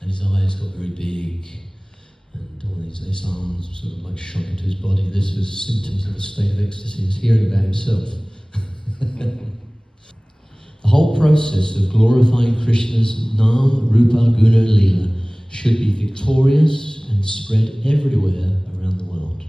and his eyes got very big, and all his arms sort of like shrunk into his body. This was symptoms of a state of ecstasy. He was hearing about himself. The whole process of glorifying Krishna's Nam, Rupa, Guna, Leela should be victorious and spread everywhere around the world.